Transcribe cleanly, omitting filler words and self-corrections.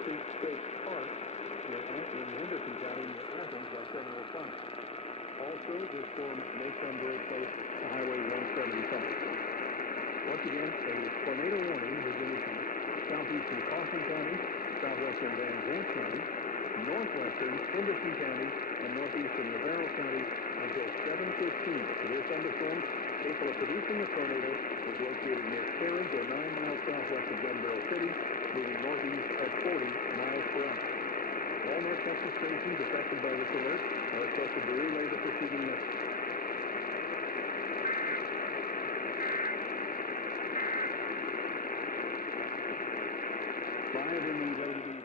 State State Park in Henderson County near Athens by 7:05. Also, this storm may come very close to Highway 175. Once again, a tornado warning has been issued. Southeastern Kaufman County, southwestern Van Zandt County, northwestern Henderson County, and northeastern Navarro County until 7:15. Severe thunderstorms capable of producing a tornado is located near Carriage or 9 miles southwest of Gun Barrel City, moving northeast at 40 miles per hour. All North Texas stations affected by this alert are expected to relay the preceding message. Live in the Lady